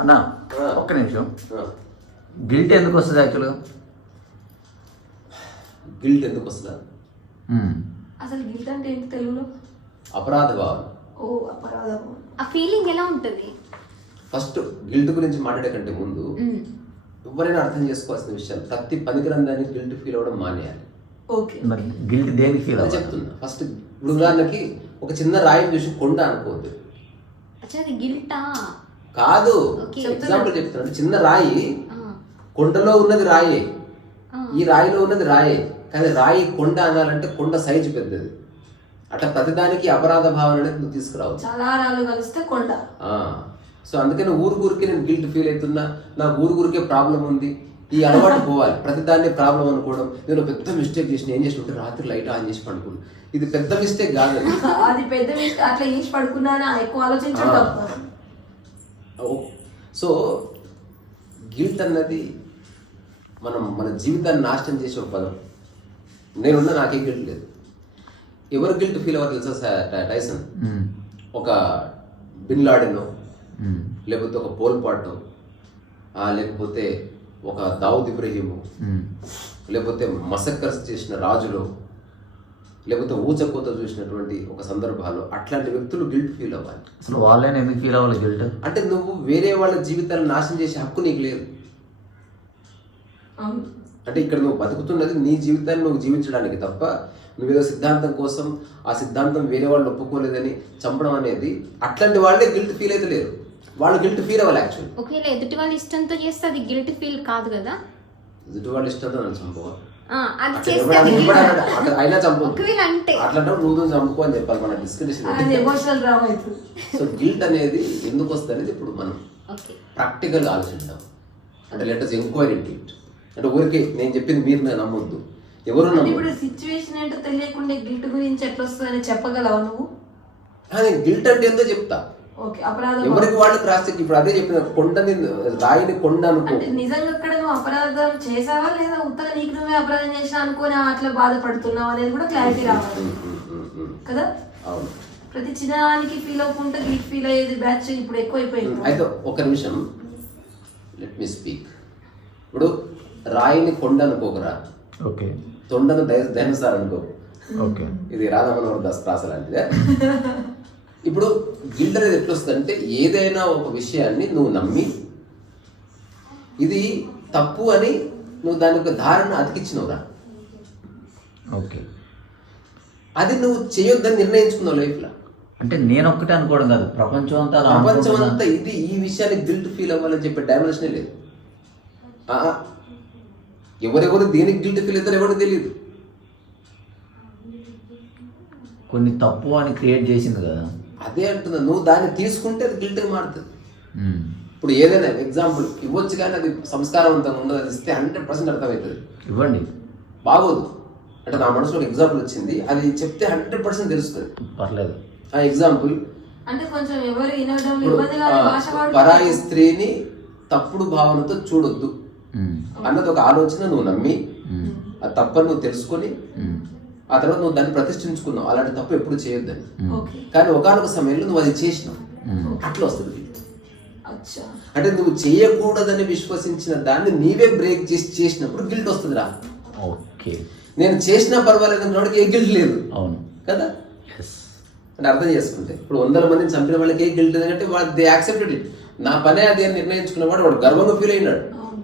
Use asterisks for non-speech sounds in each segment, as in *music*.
అన్న. ఒక్క నిమిషం. గిల్ట్ ఎందుకు వస్తుంది యాక్చువల్గా గిల్ట్ ఎందుకు వస్తుందా? అసలు గిల్ట్ అంటే ఏంటి తెలుగులో? అపరాధ భావన ఓ అపరాధం. ఆ ఫీలింగ్ ఎలా ఉంటుంది? ఫస్ట్ గిల్ట్ గురించి మాట్లాడే కంటే ముందు ఎవరైనా అర్థం చేసుకోవాల్సిన విషయాలు ప్రతి పనికిరందాన్ని గిల్ట్ ఫీల్ అవ్వడం మానేయాలి. ఓకే మరి గిల్ట్ దేనికి ఫీల్ చెప్తున్నా. ఫస్ట్ ఇప్పుడు ఉదాహరణకి ఒక చిన్న రాయిని చూసి కొండ అనుకోవద్దు. అచ్చా అది గిల్టా? కాదు. ఎగ్జాంపుల్ చెప్తున్నాను. చిన్న రాయి కొండలో ఉన్నది రాయే. ఈ రాయిలో ఉన్నది రాయే. కానీ రాయి కొండ అనాలంటే కొండ సైజు పెద్దది. అట్లా ప్రతిదానికి అపరాధ భావన అనేది నువ్వు తీసుకురావచ్చు. చాలా కలిస్తే కొండ. ఆ, సో అందుకని ఊరు ఊరికి నేను గిల్ట్ ఫీల్ అవుతున్నా. నాకు ఊరు ఊరికే ప్రాబ్లం ఉంది. ఈ అలవాటు పోవాలి. ప్రతిదాన్ని ప్రాబ్లం అనుకోవడం. నేను పెద్ద మిస్టేక్ చేసిన. ఏం చేసి ఉంటే రాత్రి లైట్ ఆన్ చేసి పడుకున్నాను ఇది పెద్ద మిస్టేక్ కాదు అది. *laughs* పెద్ద మిస్టేక్ అట్లా చేసి పడుకున్నా ఎక్కువ ఆలోచించడం సో గిల్ట్ అన్నది మనం మన జీవితాన్ని నాశనం చేసే ఒక పదం. నేనున్నా నాకేం గిల్ట్ లేదు. ఎవరు గిల్ట్ ఫీల్ అవ్వరు తెలుసా టైసన్? ఒక బిన్ లాడెనో లేకపోతే ఒక పోల్పాటో ఆ, లేకపోతే ఒక దావుద్ ఇబ్రహీము లేకపోతే మసక్కర్స్ చేసిన రాజులు లేకపోతే ఊచకోత చూసినటువంటి ఒక సందర్భాలు అట్లాంటి వ్యక్తులు గిల్ట్ ఫీల్ అవ్వాలి. అసలు వాళ్ళని ఎందుకు ఫీల్ అవ్వాలి గిల్ట్ అంటే నువ్వు వేరే వాళ్ళ జీవితాలను నాశనం చేసే హక్కు నీకు లేదు. అంటే ఇక్కడ నువ్వు బతుకుతున్నది నీ జీవితాన్ని నువ్వు జీవించడానికి తప్ప నువ్వేదో సిద్ధాంతం కోసం ఆ సిద్ధాంతం వేరే వాళ్ళు ఒప్పుకోలేదని చంపడం అనేది అట్లాంటి వాళ్ళే గిల్ట్ ఫీల్ అయితే లేరు వాళ్ళు గిల్ట్ ఫీల్ అవ్వాలి యాక్చువల్లీ ఒకవేళ ఎదుటి వాళ్ళ ఇష్టంతో చేస్తే అది గిల్ట్ ఫీల్ కాదు కదా? ఎదుటి వాళ్ళు ఇష్టంతో నన్ను చంపవా? ఆ, అది చేస్తే అది అయినా చంపు. ఒకవేళ అంటే. అట్లా నువ్వు నువ్వు చంపుకో అని చెప్పాలి మన డిస్కషన్ అది ఎమోషనల్ డ్రామా అవుతుంది సో గిల్ట్ అనేది ఎందుకు వస్తుంది అనేది ఇప్పుడు మనం ఓకే. ప్రాక్టికల్ ఆలోచిద్దాం అంటే లెటర్స్ ఎంక్వైరీ గిల్ట్ అంటే ఊరికే నేను చెప్పింది మీరు నేను నమ్మొద్దు. ఎవరు ఇప్పుడు సిచ్యువేషన్ ఏంటో తెలియకుండా గిల్ట్ గురించి ఎట్లా వస్తుందని చెప్పగలవా నువ్వు? కానీ గిల్ట్ అంటే ఏందో చెప్తా. ఓకే అపరాధం ఎవరికి వాళ్ళు క్రాస్ చెక్ ఇప్పుడు అదే చెప్పిన కొండని రాయిని కొండ అనుకో. అంటే నిజంగా అపరాధం చేసావా లేదా ఉత్తగా నీకు నువ్వే అపరాధం చేసినా అనుకోని అట్లా బాధపడుతున్నావు అనేది కూడా క్లారిటీ రావాలి. కదా? అవును. ప్రతి చిన్నదానికి ఫీల్ అవ్వకుండా గిల్ట్ ఫీల్ అయ్యేది బ్యాచ్ ఇప్పుడు ఎక్కువైపోయింది. అయితే ఒక నిమిషం. లెట్ మీ స్పీక్ ఇప్పుడు రాయిని కొండ అనుకోకరా ఓకే. తొండను దహనసార్ అనుకో. ఓకే. ఇది రాధమనోహర్ దాస్ ప్రాస లాంటిదే. ఇప్పుడు గిల్ట్ అనేది ఎట్లా వస్తుందంటే ఏదైనా ఒక విషయాన్ని నువ్వు నమ్మి ఇది తప్పు అని నువ్వు దాని యొక్క ధారణ అతికిచ్చినవురా. ఓకే. అది నువ్వు చేయొద్దని నిర్ణయించుకున్నావు లైఫ్లో. అంటే నేను ఒక్కటే అనుకోవడం కాదు ప్రపంచం అంతా ప్రపంచం? అంతా ఇది ఈ విషయాన్ని గిల్ట్ ఫీల్ అవ్వాలని చెప్పే డైమెన్షనే లేదు. ఎవరెవరు దేనికి గిల్ట్ ఫీల్ అవుతారో ఎవరికి తెలియదు కొన్ని తప్పు అని క్రియేట్ చేసింది కదా. అదే అంటున్నా నువ్వు దాన్ని తీసుకుంటే అది గిల్ట్గా మారుతుంది. ఇప్పుడు ఏదైనా ఎగ్జాంపుల్ ఇవ్వచ్చు కానీ అది సంస్కారవంతంగా ఉండదు అది ఇస్తే హండ్రెడ్ పర్సెంట్ అర్థమవుతుంది. ఇవ్వండి. బాగోదు. అంటే నా మనసులో ఎగ్జాంపుల్ వచ్చింది అది చెప్తే హండ్రెడ్ పర్సెంట్ తెలుస్తుంది. పర్లేదు. ఆ ఎగ్జాంపుల్ అంటే కొంచెం ఎవరు వినడం పరాయి స్త్రీని తప్పుడు భావనతో చూడొద్దు. అన్నది ఒక ఆలోచన నువ్వు నమ్మి మ్మ్. ఆ తప్పని నువ్వు తెలుసుకొని మ్మ్. ఆ తర్వాత నువ్వు దాన్ని ప్రతిష్ఠించుకున్నావు. అలాంటి తప్పు ఎప్పుడు చేయొద్దని. ఓకే. కానీ ఒకనొక సమయంలో నువ్వు అది చేసినావు. మ్మ్. అట్లా వస్తుంది. అంటే నువ్వు చేయకూడదని విశ్వసించిన దాన్ని నీవే బ్రేక్ చేసి చేసినప్పుడు గిల్ట్ వస్తుంది రా ఓకే. నేను చేసినా పర్వాలేదు అన్నవాడికి ఏ గిల్ట్ లేదు. అవును. కదా? ఎస్ అంటే అర్థం చేసుకుంటే ఇప్పుడు వందల మందిని చంపిన వాళ్ళకి ఏ గిల్ట్ లేదంటే వాళ్ళు దే యాక్సెప్టెడ్ ఇట్ నా పనే అది అని నిర్ణయించుకున్నవాడు వాడు గర్వంగా ఫీల్ అయినాడు.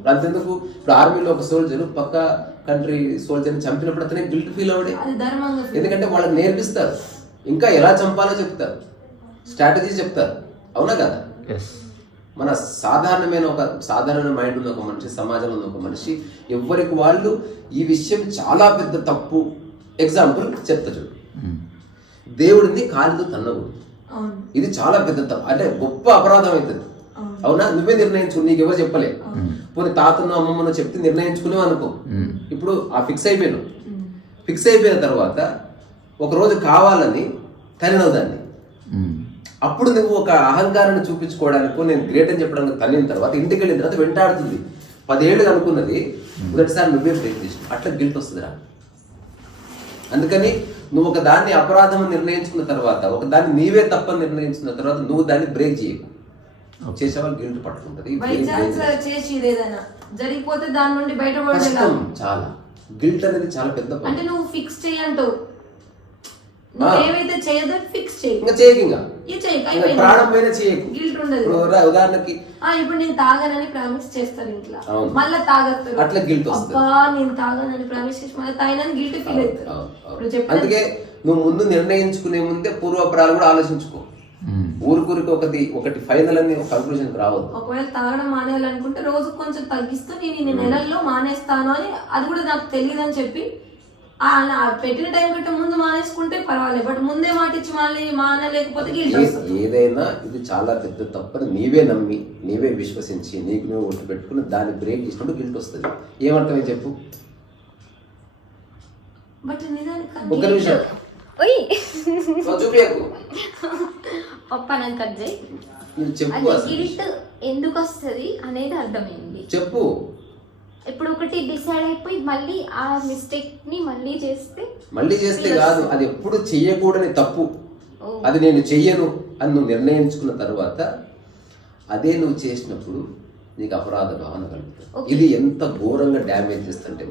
అంతెందుకు? ఇప్పుడు ఆర్మీలో ఒక సోల్జర్ పక్క కంట్రీ సోల్జర్ని చంపినప్పుడు అతనే గిల్ట్ ఫీల్ అవ్వడే. అది ధర్మంగా feel. ఎందుకంటే వాళ్ళకి నేర్పిస్తారు. ఇంకా ఎలా చంపాలో చెప్తారు. స్ట్రాటజీ చెప్తారు. అవునా కదా? ఎస్ మన సాధారణమైన ఒక సాధారణ మైండ్ ఉన్న ఒక మనిషి సమాజంలో ఉన్న ఒక మనిషి ఎవరికి వాళ్ళు ఈ విషయం చాలా పెద్ద తప్పు ఎగ్జాంపుల్ చెప్తా చూడు. దేవుడిని కాలుతో తన్నకూడదు. ఇది చాలా పెద్ద తప్పు. అంటే గొప్ప అపరాధం అవుతుంది. అవునా. నువ్వే నిర్ణయించు నీకు ఎవరు చెప్పలే పోనీ తాతను అమ్మమ్మను చెప్తే నిర్ణయించుకునేవు అనుకో. మ్మ్. ఇప్పుడు ఆ ఫిక్స్ అయిపోయాను ఫిక్స్ అయిపోయిన తర్వాత ఒక రోజు కావాలని తనినవు దాన్ని. అప్పుడు నువ్వు ఒక అహంకారాన్ని చూపించుకోవడానికి నేను గ్రేట్ అని చెప్పడానికి తన్నిన తర్వాత ఇంటికి వెళ్ళిన తర్వాత వెంటాడుతుంది. పదేళ్ళు అనుకున్నది మొదటిసారి నువ్వే బ్రేక్ చేసి అట్లా గిల్ట్ వస్తుందిరా అందుకని నువ్వు ఒక దాన్ని అపరాధం నిర్ణయించుకున్న తర్వాత ఒక దాన్ని నీవే తప్పని నిర్ణయించుకున్న తర్వాత నువ్వు దాన్ని బ్రేక్ చేయకు. చేసే వాళ్ళు గిల్ట్ పట్టుకుంటది జరిగిపోతే దాని నుండి కష్టం చాలా. గిల్ట్ అనేది చాలా పెద్ద అంటే నువ్వు ఫిక్స్ చేయంటావు నువ్వు ఏవైతే చేయదో ఫిక్స్ చేయి. ఇంకా చేయకు ఇంకా. ఇది చేయకు ఇంకా అయిపోయింది. ప్రాణం పైన చేయకు గిల్ట్ ఉండదు ఇప్పుడు ఉదా- ఉదాహరణకి ఆ ఇప్పుడు నేను తాగానని ప్రామిస్ చేస్తాను ఇంట్లో. మళ్ళా తాగత్తారు. అట్లా వస్తుంది. అబ్బా నేను తాగానని ప్రామిస్ చేసి మళ్ళీ తాగినని గిల్ట్ ఫీల్ అవుతారు. ఇప్పుడు చెప్పిన. అందుకే నువ్వు ముందు నిర్ణయించుకునే ముందే పూర్వపరాలు కూడా ఆలోచించుకో. ఊరికూరికి ఒకటి ఒకటి ఫైనల్ అని ఒక కంక్లూజన్ రావద్దు. ఒకవేళ తాగడం మానేయాలనుకుంటే రోజు కొంచెం తగ్గిస్తూ నేను నెలల్లో మానేస్తాను అని అది కూడా నాకు తెలియదు అని చెప్పి నా పెట్టిన టైం కంటే ముందు మానేసుకుంటే పర్వాలేదు బట్ ముందే మాట ఇచ్చి మళ్ళీ మానలేకపోతే ఏదైనా ఇది చాలా పెద్ద తప్పని నీవే నమ్మి నీవే విశ్వసించి నీకు నువ్వు ఒట్టు పెట్టుకుని దాన్ని బ్రేక్ చేసినప్పుడు గిల్ట్ వస్తుంది. ఏమర్థమే చెప్పు? బట్ నిజానికి నిమిషం. పప్ప నాకు కట్ చేయి. చెప్పు గిల్ట్ ఎందుకు వస్తుంది అనేది అర్థమైంది. చెప్పు. ఇప్పుడు ఒకటి డిసైడ్ అయిపోయి మళ్ళీ ఆ మిస్టేక్ని మళ్ళీ చేస్తే మళ్ళీ చేస్తే కాదు అది ఎప్పుడు చెయ్యకూడని తప్పు. అది నేను చెయ్యను అని నువ్వు నిర్ణయించుకున్న తర్వాత అదే నువ్వు చేసినప్పుడు నీకు అపరాధ భావన కలుగుతుంది. ఇది ఎంత ఘోరంగా డ్యామేజ్ చేస్తుంటే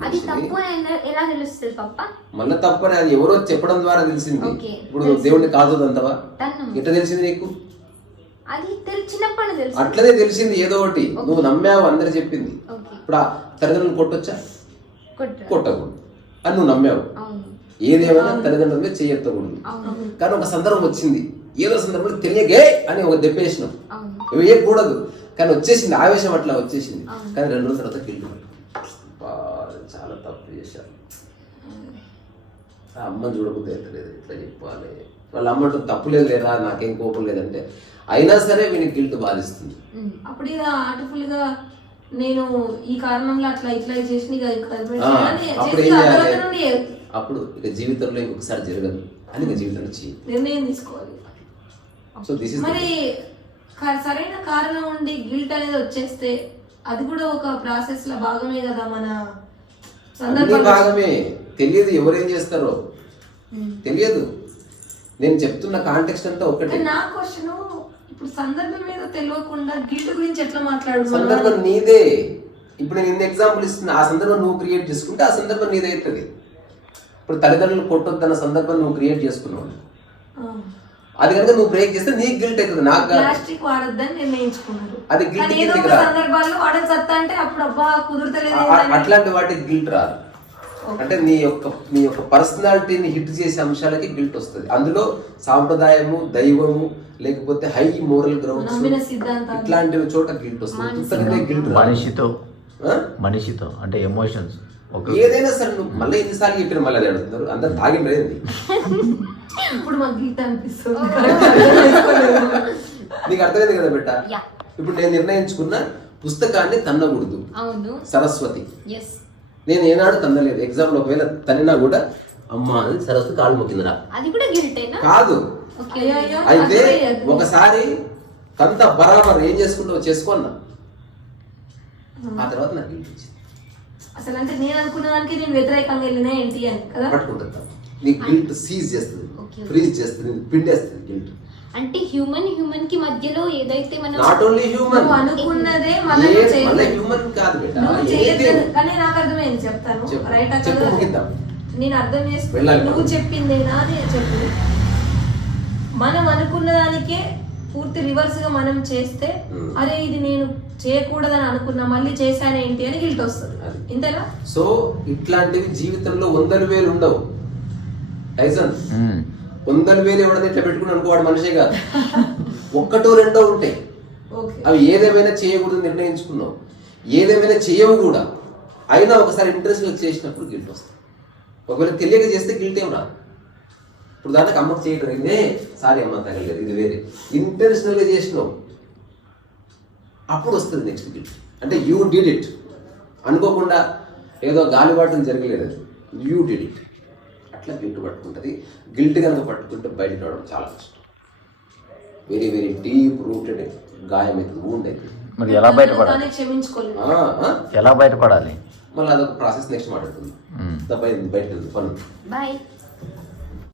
మళ్ళీ తప్పని అది ఎవరో చెప్పడం ద్వారా తెలిసింది. ఇప్పుడు దేవుడిని కాదు అంతవా ఎట్లా తెలిసింది నీకు? అట్లనే తెలిసింది ఏదో ఒకటి. నువ్వు నమ్మావు అందరు చెప్పింది. ఇప్పుడు ఆ తల్లిదండ్రులు కొట్టొచ్చా? కొట్ట కొట్టకూడదు. అని నువ్వు నమ్మావు. ఏదేమైనా తల్లిదండ్రుల మీద చేయెత్తకూడదు కానీ ఒక సందర్భం వచ్చింది. ఏదో సందర్భంలో తెలియగే అని ఒక దెబ్బేసినాం వేయకూడదు. కానీ వచ్చేసింది ఆవేశం అట్లా వచ్చేసింది. కానీ రెండు రోజుల తర్వాత గిల్ట్ చాలా తప్పు చేశారు. ఆ అమ్మని చూడకపోతే ఎత్తలేదు ఇట్లా చెప్పాలి. వాళ్ళ అమ్మ తప్పు లేదు లేదా నాకేం కోపం లేదంటే. అయినా సరే వీనికి గిల్ట్ బాధిస్తుంది. అప్పుడు ఇక నేను ఈ కారణంలో అట్లా ఇట్లా చేసి అప్పుడు ఇక జీవితంలో ఇంకొకసారి జరగదు అని ఇక జీవితంలో చేయి నిర్ణయం తీసుకోవాలి. సో దిస్ ఇస్ మరి సరైన కారణం ఉండి గిల్ట్ అనేది వచ్చేస్తే అది కూడా ఒక ప్రాసెస్లో భాగమే కదా మన భాగమే. తెలియదు ఎవరేం చేస్తారో. తెలియదు. నేను చెప్తున్న కాంటెక్స్ట్ అంతా ఒకటే. నా క్వశ్చన్ ఇప్పుడు సందర్భం మీద తెలియకుండా గిల్ట్ గురించి ఎట్లా మాట్లాడుతున్నావు సందర్భం నీదే. ఇప్పుడు నేను ఎగ్జాంపుల్ ఇస్తున్నా. ఆ సందర్భం నువ్వు క్రియేట్ చేసుకుంటే ఆ సందర్భం నీదే అవుతుంది ఇప్పుడు తల్లిదండ్రులు కొట్టొద్దన్న సందర్భం నువ్వు క్రియేట్ చేసుకున్నావు. అది కనుక నువ్వు బ్రేక్ చేస్తే నీకు గిల్ట్ అవుతుంది. నాకు కాదు. ప్లాస్టిక్ వాడొద్దని నిర్ణయించుకున్నారు. అది guilt కానీ ఏదో ఒక రా. సందర్భాల్లో వాడని సత్తా అంటే అప్పుడు అబ్బా కుదురుతలేదు ఆ- ఆ- అట్లాంటి వాటికి గిల్ట్ రాదు. అంటే నీ యొక్క నీ యొక్క పర్సనాలిటీని హిట్ చేసే అంశాలకి గిల్ట్ వస్తుంది. అందులో సాంప్రదాయము దైవము లేకపోతే హై మోరల్ గ్రౌండ్స్ ఇట్లాంటివి చోట గిల్ట్ వస్తుంది. గిల్ట్. మనిషితో? మనిషితో అంటే ఎమోషన్స్ ఒక ఏదైనా సరే నువ్వు మళ్ళీ ఎన్నిసార్లు చెప్పిన మళ్ళీ అది అడుగుతున్నారు అందరు తాగిండ్రేది ఇప్పుడు మాకు గీత అనిపిస్తుంది. నీకు అర్థమైంది కదా బిడ్డ యా. ఇప్పుడు నేను నిర్ణయించుకున్న పుస్తకాన్ని తన్నకూడదు. అవును. సరస్వతి. ఎస్ నేను ఏనాడు తన్నలేదు. ఎగ్జామ్లో ఒకవేళ తన్నినా కూడా అమ్మా అని సరస్వతి కాళ్ళు మొక్కిందిరా. అది కూడా గిల్టేనా కాదు. అయితే. ఒకసారి కంత బరాబర్ ఏం చేసుకుంటావు చేసుకున్నా ఆ తర్వాత నాకు వచ్చింది. అసలు అంటే నేను అనుకున్న దానికి నేను వ్యతిరేకంగా వెళ్ళినా ఏంటి అని కదా? పట్టుకుంటుంది నీ గిల్ట్ సీజ్ చేస్తుంది. ఫ్రీజ్ చేస్తుంది. పిండేస్తుంది గిల్ట్ అంటే హ్యూమన్ హ్యూమన్కి మధ్యలో ఏదైతే మనం నాట్ ఓన్లీ హ్యూమన్ నువ్వు అనుకున్నదే చేయలేదు హ్యూమన్ కాదు కానీ నాకు అర్థమైంది చెప్తాను. రైట్ అక్కడ. నేను అర్థం చేసుకుని వెళ్ళాలి నువ్వు మనం. చెప్పిందేనా అని చెప్పు మనం అనుకున్న దానికే పూర్తి రివర్స్గా మనం చేస్తే Hmm. అరే ఇది నేను చేయకూడదని అనుకున్నా మళ్ళీ చేశాను ఏంటి అని గిల్ట్ వస్తుంది. ఇంతేనా సో ఇట్లాంటివి జీవితంలో వందల వేలు ఉండవు టైసన్. వందల వేలు ఎవడన్నా ఇట్లా పెట్టుకుని అనుకోవాడు మనిషే కాదు. ఒక్కటో రెండో ఉంటాయి. ఓకే. అవి ఏదేమైనా చేయకూడదు నిర్ణయించుకున్నావు ఏదేమైనా చేయవు కూడా. అయినా ఒకసారి ఇంట్రెస్ట్ చేసినప్పుడు గిల్ట్ వస్తుంది. ఒకవేళ తెలియక చేస్తే గిల్ట్ ఏం రాదు. ఇప్పుడు దానికి అమ్మకు చేయడం ఇదే సారీ అమ్మ తగలేదు ఇది వేరే. ఇంటెన్షనల్గా చేసినావు అప్పుడు వస్తుంది నెక్స్ట్ గిల్ట్ అంటే యూ డిడ్ ఇట్ అనుకోకుండా ఏదో గాలిబాటం జరగలేదు. యూ డిడ్ ఇట్ అట్లా గిల్ట్ పట్టుకుంటుంది. గిల్ట్ కనుక పట్టుకుంటే బయటకు రావడం చాలా కష్టం. వెరీ వెరీ డీప్ రూటెడ్ గాయం అవుతుంది wound అవుతుంది మరి ఎలా బయటపడాలి? ఎలా బయటపడాలి? మళ్ళీ అదొక ప్రాసెస్ నెక్స్ట్ మాట్లాడుతుంది. బయట పని. బాయ్